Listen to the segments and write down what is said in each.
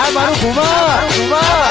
આ મારું ઘુમા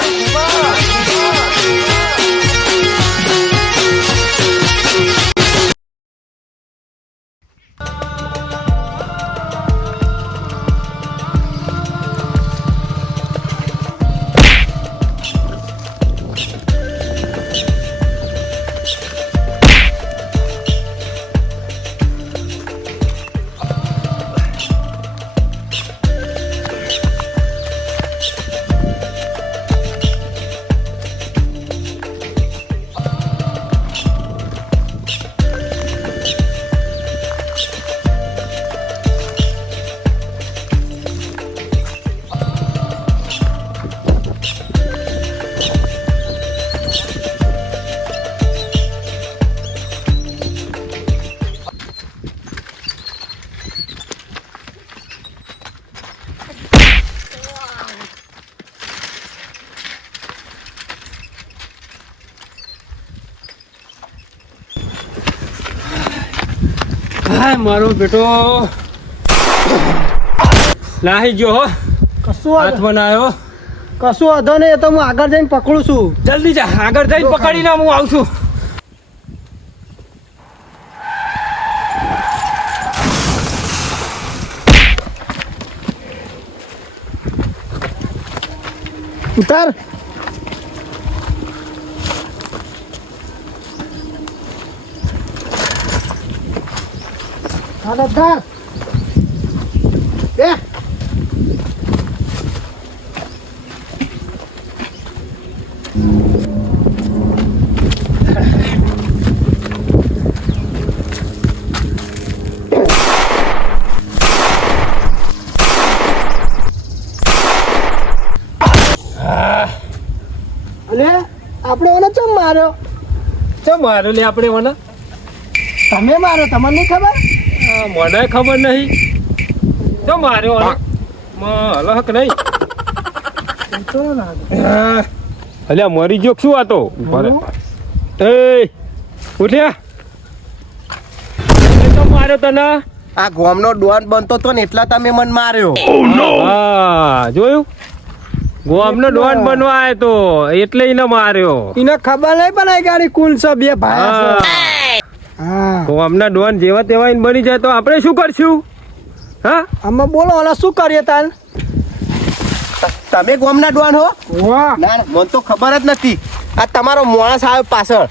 મારો બેટો નાહી ગયો હો. કશું હાથ બનાવ્યો. કશું વાંધો નહીં, એ તો હું આગળ જઈને પકડું છું. જલ્દી જા, આગળ જઈને પકડીને હું આવું છું. ઉતાર. હા ઉતાર. બે અને આપણે ઓને ચમ માર્યો? ચમ માર્યો લે આપણે મને? તમે માર્યો, તમને નહીં ખબર? મને ખબર નહીં. ચમ માર્યો હલક નહીં. અલ્યા મરી ગયો શું આતો? એ ઉઠ્યા માર્યો તને? આ ગોમનો ડોન બનતો તો ને એટલા તમે મને માર્યો. હા જોયું, ગોમનો ડોન બનવા આવ્યો તો એટલે એને માર્યો. એને ખબર નહીં પણ આ ગાડી કુલ છે, બે ભાઈ છે. હા ગોમના ડોન જેવા તેવા એને બની જાય તો આપણે શું કરશું? હા આમાં બોલો ઓલા શું કરીએ તાન? તમે ગોમના ડોન હો? વાહ ના ના, મને તો ખબર જ નથી. આ તમારો માણસ આવ્યો પાછળ.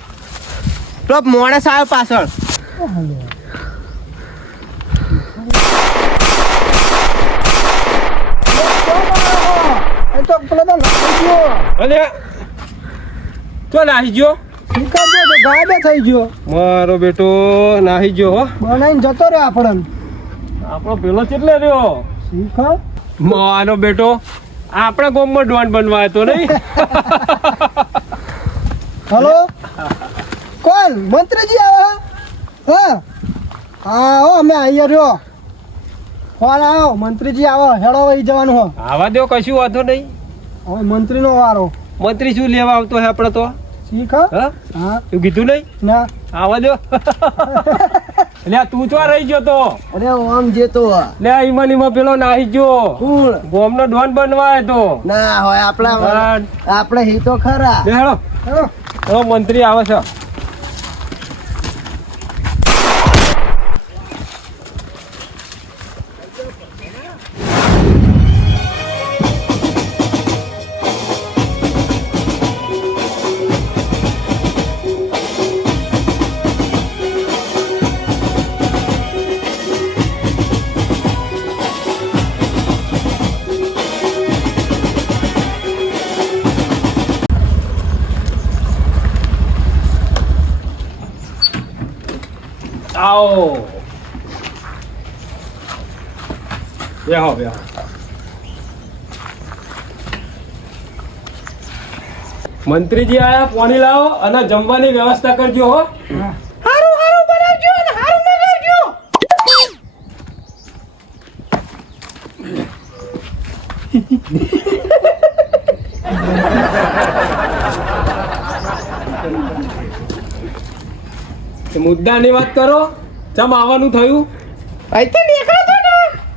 તો માણસ આવ્યો પાછળ. એ તો પેલો તો નાખી ગયો. અરે તો નાહી ગયો? શીખાડજો તો ગાયબ થઈ ગયો. મારો બેટો નાહી ગયો હો. બનાવીને જતો રહ્યો આપણને. આપણો પેલો કેટલે રહ્યો? શીખાડ. મારો બેટો આપણા ગામમાં ડોન બનવા આવ્યો નહીં. હલો કોણ? મંત્રીજી આવે? હા હા હો, અમે અહીંયા રહ્યો. કોણ આવ્યો? મંત્રીજી આવો, હેડો વહી જવાનું હો. આવા દો, કશું વાંધો નહીં. હવે મંત્રીનો વારો. મંત્રી શું લેવા આવતો હે આપણે તો? શીખા. હા હા એવું કીધું નહીં? ના આવા દો. એટલે તું ચો રહી ગયો તો? અરે આમ જેતો લે ઈમાં પેલો નાહી ગયો. કોણ? ગામનો ડોન બનવા આવ્યો તો. ના હોય આપણે હી તો ખરા. લે હેડો. હેડો. ઓ મંત્રી આવે છે. આવો બેહો બેહો. મંત્રીજી આયા, પાણી લાવો અને જમવાની વ્યવસ્થા કરજો હો. હારું હારું બનાવજો અને હારું મંગાવજો. મુદ્દાની વાત કરો. ચમ આવવાનું થયું? અહીંથી નીકળતો ને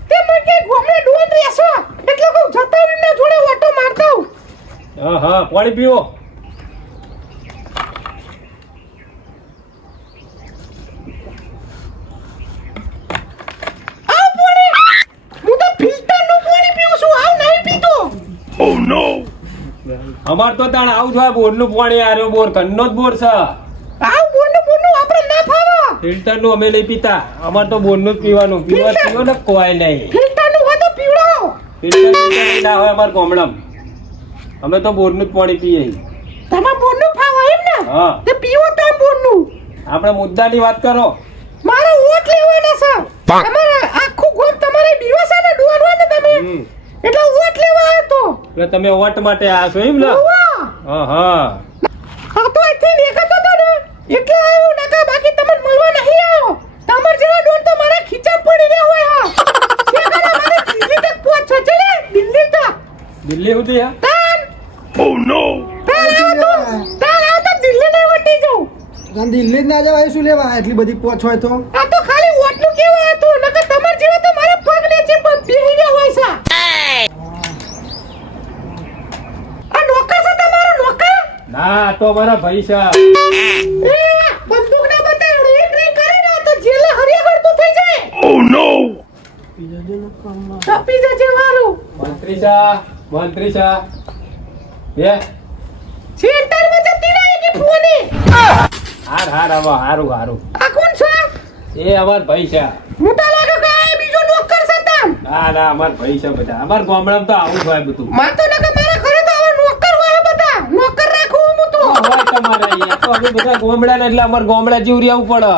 તે મને કે ગોમડે ડોન રહેશો એટલે કહું જતો રહીને જોડે ઓટો હા હા પાણી પીવો. હું તો ફિલ્ટરનું પાણી પીઉં છું, આવ નહીં પીતો. અમાર તો તાણ આવું થાય બોરનું પાણી આર્યો બોર કન્નો જ બોર છે. આવ બોરનું આપણે ના ફાવા. ફિલ્ટર નું અમે નહીં પીતા, અમાર તો બોરનું જ પીવાનું. પીવો ને કોઈ નહીં. ફિલ્ટરનું હોય તો પીવડો. ફિલ્ટર ના હોય અમાર ગામડામાં, અમે તો બોરનું જ પાણી પીએ. તમે બોરનું ફાવા એમ ને? હા. તે પીવો તો બોરનું. આપણે મુદ્દાની વાત કરો. મારો વોટ લેવાના છે. તમારે આખું ગોમ તમારે બીવાસા ને ડોરવા ને તમે. એટલે વોટ લેવા આવ્યો તો. એટલે તમે વોટ માટે આવ્યા છો એમ ને? વાહ. હા હા. આ તો અહીંથી દેખાતો તો ને એટલે આવ્યો, નકા બાકી તમને મળવા નહીં આવ્યો. તમાર જેવા ડોન તો મારા ખીચા પડી રહ્યા હોય. હા દેખાડા મારે દિલ્હી તક પહોંચો છે ને, દિલ્હી તક. દિલ્હી સુધી હા. તાન તાન આવ તો દિલ્હી ને વટી જાઉં. દિલ્હી જ ના જવાય શું લેવા એટલી બધી પોચ હોય તો આ તો ખાલી વોટનું કેવા હતું, નકા તમાર જેવા તો મારા પગ નીચે બેહી રહ્યા હોય છે. આ નોકર છે તમારો નોકર? ના તો અમારા ભાઈ છે. એ બંદૂક ના બતાવ્યું, એક નહીં કરે ને તો જેલ હરિયા હરતું થઈ જાય. તપી જજે વારું. મંત્રી છે, મંત્રી છે. એ સેન્ટરમાં જતી રહી કે ફોને. હાર હાર આવો હારું હારું. આ કોણ છે? એ અમાર ભાઈ છે. મોટા લાગે કે આ બીજો નોકર છે તાન. ના ના અમાર ભાઈ છે બધા. અમાર ગામડામાં તો આવું જ હોય બધું. માં તો નકા મારા ઘરે તો આવા નોકર હોય બધા. નોકર રાખું હું તો. હોય તમારે અહીંયા તો અમે બધા ગામડાના એટલે અમાર ગામડા જેવું રહેવું પડે.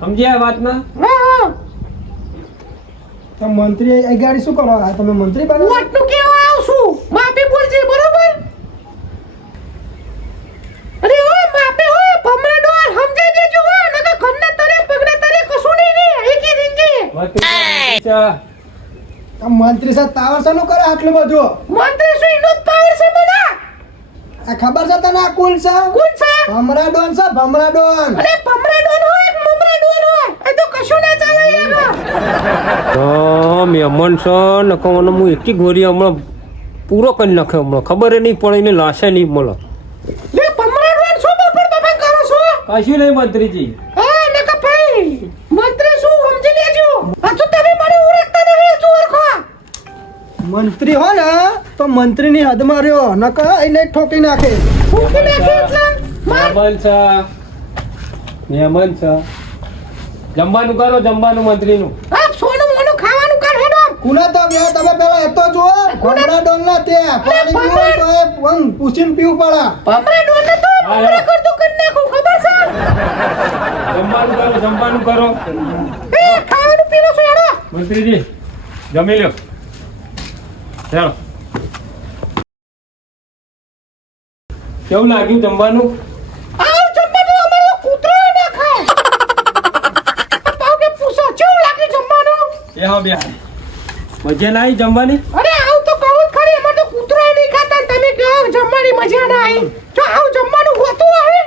સમજ્યા વાત ના? હા હા. તો મંત્રી એ ગાડી શું કરો આ તમે મંત્રી બનો વોટનું કેવા આવશું? માપી બોલજે બરોબર? અરે ઓ માપે હો ભમરા ડોર સમજાઈ દેજો હો, નકા ઘરના તરે પગના તરે કશું નહીં રે એકી રીંગે. મંત્રી છે. આ મંત્રી સાહેબ તાવર શાનું કરે આટલું બધું મંત્રી શું ઇનો પાવર છે મને? આ ખબર છે તને આ કોણ છે કોણ છે? ભમરા ડોન છે ભમરા ડોન અરે ભમરા ડોર હોય કે મમરા ડોર હોય, એ તો કશું ના ચાલે યાર. તો મહેમાન છે નકો મને હું એકી ગોરી હમણાં પૂરો કરી નાખ્યો. હમણાં ખબર નહીં પડે ને લાશે નહીં મળે. લે ભમરા ડોર શું બફર બફર કરો છો? કશું નહીં મંત્રીજી. હા નકા ભાઈ મંત્રી શું સમજી લેજો. આ તો તમે મને ઓળખતા નહીં ચોર ખો. મંત્રી હોય ને તો મંત્રીની હદમાં રહ્યો નકર એને ઠોકી નાખે ફૂંકી નાખે એટલે માર. મહેમાન છે, મહેમાન છે. જમવાનું કરો, જમવાનું મંત્રીનું. આ સોનું મોનું ખાવાનું કર હેડો. કુના તો ગયા તમે પેલા એ તો જુઓ ભમરા ડોન ના ત્યાં પાણી પીવું તો એ પૂછીને પીવું પડે ભમરા ડોર ને તો મમરા કરતું કરી નાખું ખબર છે? જમવાનું કરો. એ ખાવાનું પીવો છો હેડો. મંત્રીજી જમી લો. ચાલો. કેવું લાગ્યું જમવાનું? આવ જમવાનું અમારો કૂતરો ના ખાય. પાવ કે પૂછો કેવું લાગે જમવાનું? એ હા બે મજા ના આવી જમવાની? અરે આવ તો કહું જ ખરી, અમાર તો કૂતરો નહીં ખાતા ને તમે કહો જમવાની મજા ના આવી. જો આવ જમવાનું હોતું હે.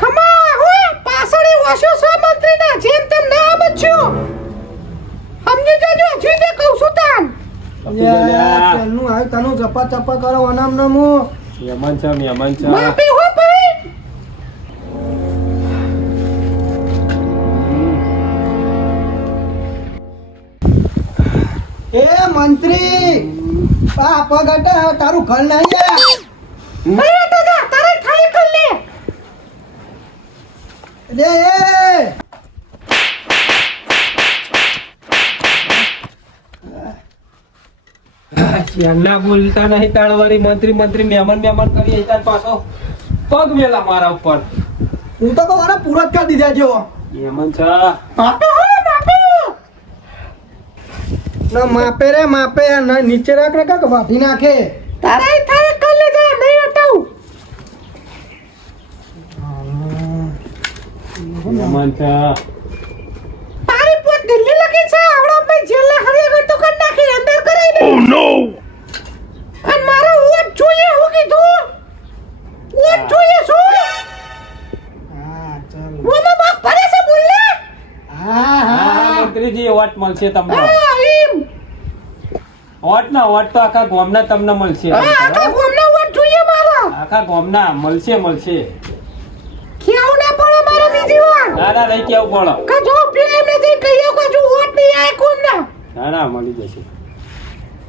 ખમા હોય પાછળ વાસ્યો સો મંત્રીના જેમ તેમ ના બચ્યો. સમજી જજો હજી તે કહું છું તાન. પેલું આવ્યું તનું ચપા ચપા કરો અનામ નમું મહેમાન છે, મહેમાન છે. માપી હો ભાઈ. એ મંત્રી આ પગટા તારું ઘર નહીં યાર નહીં તો જા તારે થાળી કર લે. લે એ ના બોલતા નહીં તાળવાળી મંત્રી મંત્રી મહેમાન મહેમાન કરી તાર પાછો પગ મેલા મારા ઉપર. હું તો કહું પૂરો જ કરી દીધા જો મહેમાન છે. માપે હો માપે. ના માપે રે માપે ના નીચે રાખ રે કાક વાઢી નાખે તારે થાળી કર લે જા નહીં હટાવું. મહેમાન છે. તારી પોત દિલ્હી લગી છે આવડો ભાઈ જેલ હરિયાગઢ તો કર નાખી અંદર કરાઈ દે. ઓ નો. અને મારો વોટ જોઈએ હું કીધું. વોટ જોઈએ શું? હા ચાલ ઓનો બાપ ભરે છે બોલ લે. હા હા હા મંત્રી મંત્રીજી વોટ મળશે તમને હા એમ વોટ તો આખા ગામના તમને મળશે આખા ગામના વોટ જોઈએ મારા આખા ગામના મળશે કેવું ના પડે મારો બીજી વાર ના નહીં કેવું પડો કે જો પેલા એમને જઈ કહ્યું કે જો વોટ નહીં આય કોમના ના મળી જશે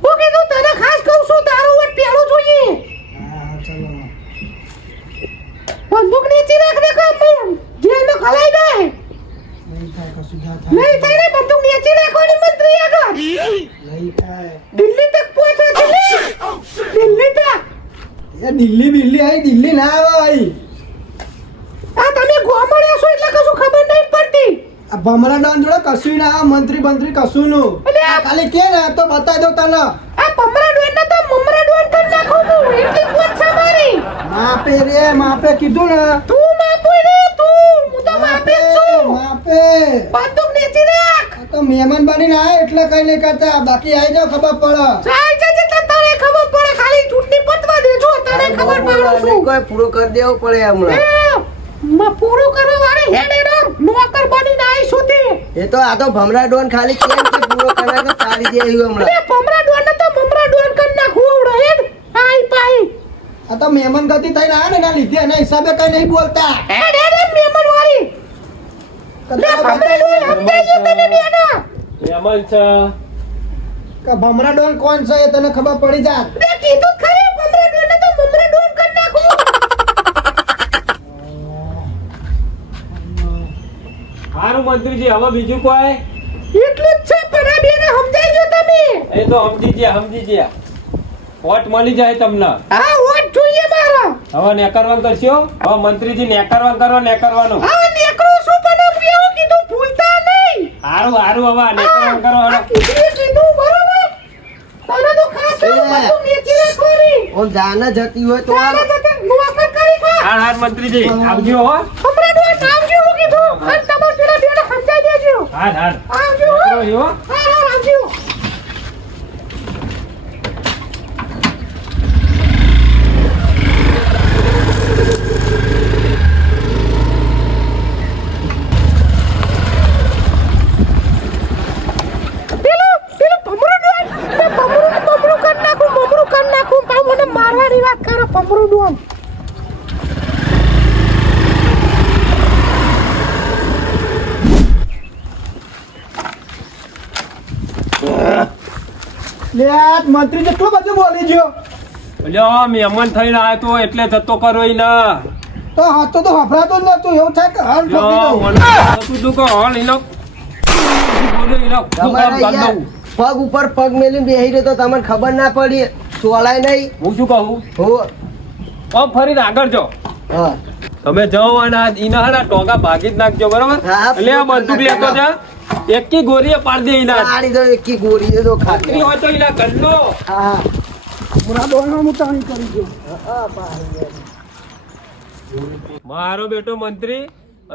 હું કીધું તને ખાસ કહું છું તારો વોટ પેલો જોઈએ હા ચલો બંદૂક નીચે રાખ દે કામ જેલમાં ખલાઈ દે નહીં થાય કશું ના થાય નહીં થાય ને બંદૂક નીચે રાખવાની મંત્રી આગળ નહીં થાય દિલ્હી તક પહોંચો દિલ્હી તક એ દિલ્હી બિલ્લી આવી દિલ્હી ના આવે ભાઈ આ તમે ગોમડ્યા છો એટલે કશું ખબર નહીં પડતી આ ભમરા ડોન જોડે કશું ના આવે મંત્રી કશું નું અલે આ ખાલી કે ને તો બતાવી દો તને આ પમરા ડોન ને તો મમરા ડોન કરી નાખું હું એટલી પોત છે મારી માપે કીધું ને તું માપો રે તું હું તો માપે જ છું માપે બંદૂક નીચે રાખ આ તો મહેમાન બનીને આયા એટલે કઈ નહીં કરતા બાકી આવી જાવ ખબર પડે જાય છે જેટલા તને ખબર પડે ખાલી ચૂંટણી પતવા દેજો તને ખબર પડે શું કોઈ પૂરો કરી દેવો પડે હમણાં માં પૂરું કરવા વાળી હેડે રામ નોકર બનીને આવી સુધી એ તો આ તો ભમરા ડોન ખાલી કેમ કે પૂરો કરે તો તારી દે હમણાં અરે પમરા ડોન ને તો મમરા ડોન કરી નાખું ઉડે હેડ આઈ પાઈ આ તો મહેમાન ગતિ થઈને આયા ને એના લીધે એના હિસાબે કઈ નહીં બોલતા હેડ હેડ મહેમાન વાળી લે પમરા ડોન સમજાઈ ગયો તને બેના મહેમાન છે કે ભમરા ડોન કોણ છે એ તને ખબર પડી જાત બે કીધું ખરી પમરા ડોન ને તો મમરા ડોન કરી નાખું હારું મંત્રીજી હવે બીજું કોઈ એટલું જ છે પણ આ બેને સમજાઈ ગયો તમે એ તો સમજી ગયા વોટ મળી જાય તમને આ વોટ જોઈએ મારો હવે નેકરવાનું કરશો હવે મંત્રીજી નેકરવાનું આ નેકરો શું પણ હું એવું કીધું ભૂલતા નહીં હારું હવે નેકરવાનું કરો આ કીધું બરોબર તને તો ખાસ બધું નીચે રાખવાની ઓમ જાને જતી હોય તો ચાલે જતે નોકર કરી ખા હાર મંત્રીજી આવજો હો હમણાં ડોન આવજો હું કીધું અને તમાર પેલા બેને સમજાઈ દેજો હાર આવજો નેકરો હો. હા આવજો પેલું ભમરું ડોન મેં ભમરું કરી નાખું પાછું મને મારવાની વાત કરો ભમરું ડોન લે આ મંત્રી જેટલું બધું બોલી ગયો અલ્યા મહેમાન થઈને આવ્યો તો એટલે જતો કરો ઈ ના તો હાથ તો હફરાતું જ નતું એવું થાય કે હાલ ઠોકી યો, દઉં. મને તું તું કહો હાલ ઈ લો. બોલો ઈ લો. શું કામ તમારે કરી યાર દઉં? પગ ઉપર પગ મેલીને બેહી રહ્યો તો તમને ખબર ના પડી ચોલાય નહીં હું શું કહું હો આમ ફરીને આગળ જાઓ હા તમે જાઓ અને આ ઈના હાના ટોગા ભાગી જ નાખજો બરાબર હા, એટલે આ બંદૂક લેતો જા એકી ગોરીએ પાડી દે ઈના પાડી દો એકી ગોળી એ તો ખાતરી ખાતી હોય તો ઈના કરલો હા પૂરા ડોલનો હું તાણી કરી ગયો મારો બેટો મંત્રી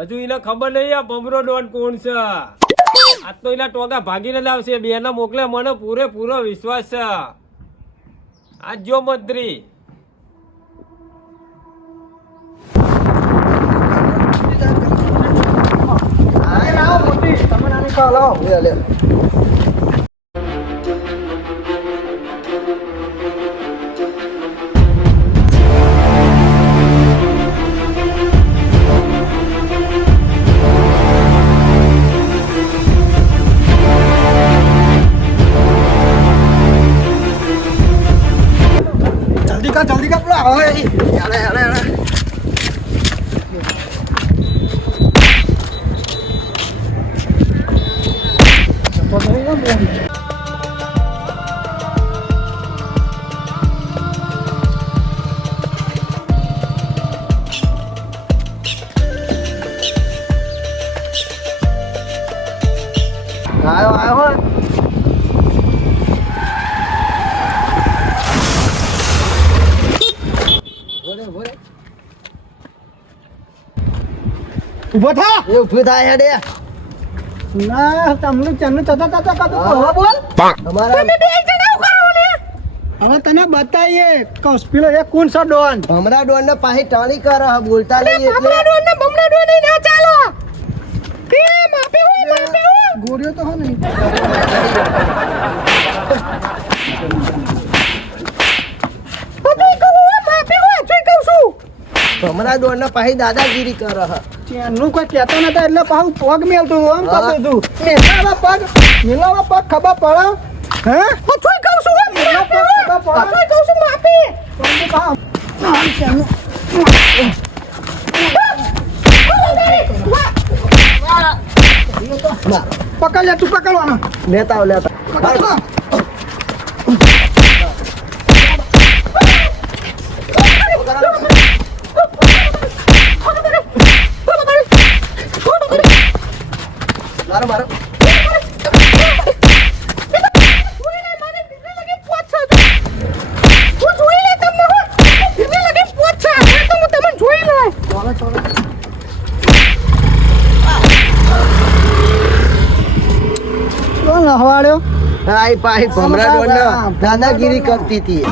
હજુ એને ખબર નહીં આ બમરો ડોન કોણ છે આજ તો એના ટોગા ભાગીને લાવશે બેને મોકલે મને પૂરેપૂરો વિશ્વાસ છે આજ જો મંત્રી લાવો મોટી તમે નાની ખાઓ લાવો લે લે જલ્દી કા પેલા હવે હેલે હેલે હેલે તો નહીં બોલી આવ્યો ઉભો થા એ ઉભી થાય હેડે ના તમને ચન્નુ તતા તતા કાતો હા, બોલ તમારા તમે બે જણા કરો લે હવે તને બતાઈએ કૌસ પેલો એક કોણ છે ડોન ભમરા ડોન ને પાહી ટાણી કર બોલતા નહીં એટલે બમણા ડોન ને ના ચાલો કેમ આપે હું ગોળીઓ તો હો નહીં ભમરા દોડના પાછી દાદાગીરી કરે હ એનું કોઈ કહેતો નતા એટલે પાછું પગ મેલતું હતું, આમ કરતો છું. મેલાવા પગ ખબર પડે હે હું જોઈ કહું છું હું મેલાવા પગ ખબર પડે જોઈ કહું છું માફી પકડ લે તું પકડવાના લેતા આવ, લેતા પકડવા મારો મારો હવાડ્યો હા, એ પાછી ભમરા દોડના દાદાગીરી કરતી હતી